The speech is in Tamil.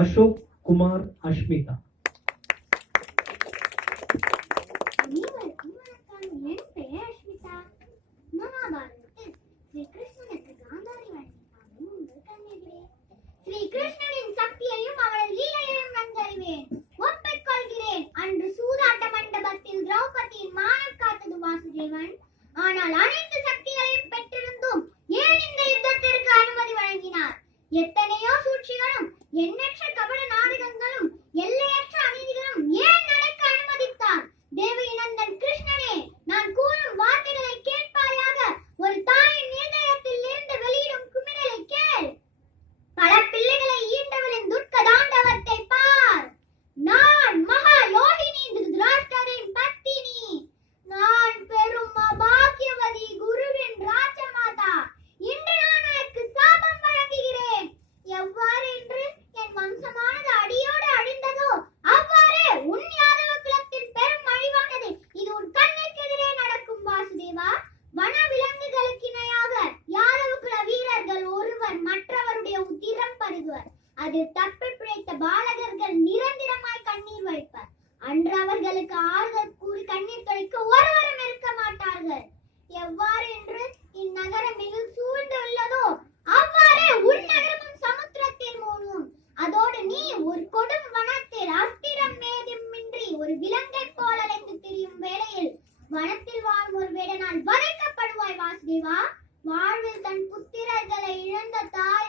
அசோக் குமார் அஷ்மிதா. என் பெயர் ஸ்ரீ சக்தியையும் அன்று மண்டபத்தில் ஆனால் அனைத்து சக்திகளையும் பெற்றிருந்தும் ஏன் இந்த யுத்தத்திற்கு அனுமதி வழங்கினார்? எத்தனையோ சூழ்ச்சிகளும் எண்ணற்ற கபட நாடகங்களும் எல்லை அது அதில் தப்பி பிழைத்த பாலகர்கள் நிரந்தரமாய் கண்ணீர் வைப்பர். அன்று அவர்களுக்கு ஆறுதல் கூறி கண்ணீர் துடைக்க ஒருவரும் இருக்க மாட்டார்கள். எவ்வாறு என்று இந்நகரம் மிக சூழ்ந்து உள்ளதோ அவ்வாறே உன் நகரமும் சமுத்திரத்தில் மூழ்கும் அதோடு நீ ஒரு கொடும் வனத்தில் அஸ்திரம் மேதுமின்றி ஒரு விலங்கை போல அலைந்து திரியும் வேளையில் வனத்தில் வாழும் ஒரு வேடனால் வதைக்கப்படுவாய் வாசுதேவா. வாழ்வில் தன் புத்திரர்களை இழந்த தாய்